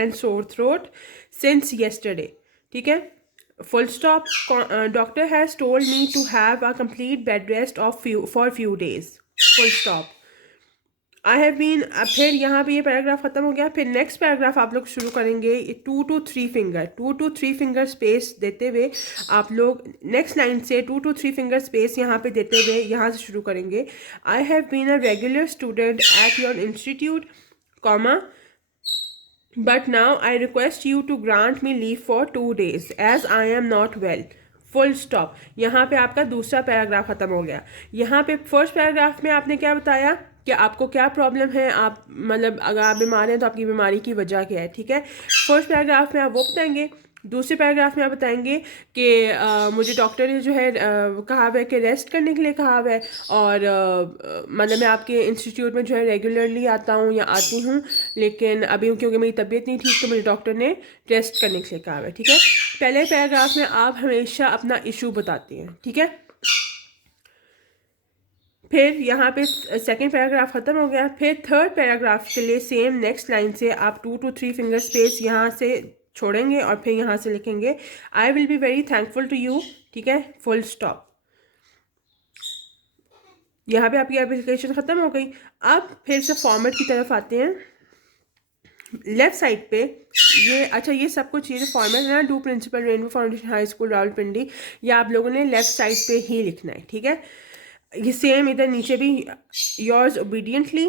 and sore throat since yesterday. ठीक है, full stop. Doctor has told me to have a complete bed rest for few days. Full stop. I have been, फिर यहाँ पे ये paragraph ख़त्म हो गया. फिर नेक्स्ट पैराग्राफ आप लोग शुरू करेंगे 2 to 3 फिंगर स्पेस देते हुए. आप लोग नेक्स्ट लाइन से 2 to 3 फिंगर स्पेस यहाँ पे देते हुए यहाँ से शुरू करेंगे. I have been a regular student at your institute, comma, but now I request you to grant me leave for 2 days as I am not well. Full stop. यहाँ पे आपका दूसरा पैराग्राफ ख़त्म हो गया. यहाँ पे फर्स्ट पैराग्राफ में आपने क्या बताया कि आपको क्या प्रॉब्लम है, आप मतलब अगर आप बीमार हैं तो आपकी बीमारी की वजह क्या है. ठीक है, फर्स्ट पैराग्राफ में आप वो बताएंगे. दूसरे पैराग्राफ में आप बताएंगे कि मुझे डॉक्टर ने जो है कहा हुआ है कि रेस्ट करने के लिए कहा हुआ है, और मतलब मैं आपके इंस्टीट्यूट में जो है रेगुलरली आता हूँ या आती हूँ, लेकिन अभी क्योंकि मेरी तबीयत नहीं ठीक तो मुझे डॉक्टर ने रेस्ट करने के लिए कहा हुआ है. ठीक है, पहले पैराग्राफ में आप हमेशा अपना इशू बताते हैं. ठीक है, फिर यहाँ पे सेकंड पैराग्राफ ख़त्म हो गया. फिर थर्ड पैराग्राफ के लिए सेम नेक्स्ट लाइन से आप 2 to 3 फिंगर स्पेस यहाँ से छोड़ेंगे और फिर यहाँ से लिखेंगे I will be very thankful to you. ठीक है, फुल स्टॉप. यहाँ पे आपकी एप्लीकेशन ख़त्म हो गई. अब फिर से फॉर्मेट की तरफ आते हैं. लेफ्ट साइड पे ये, अच्छा ये सब कुछ ये जो फॉर्मेट है ना, to principal rainbow foundation high school Rawalpindi, ये आप लोगों ने लेफ्ट साइड पे ही लिखना है. ठीक है, ये सेम इधर नीचे भी योर्स ओबीडियंटली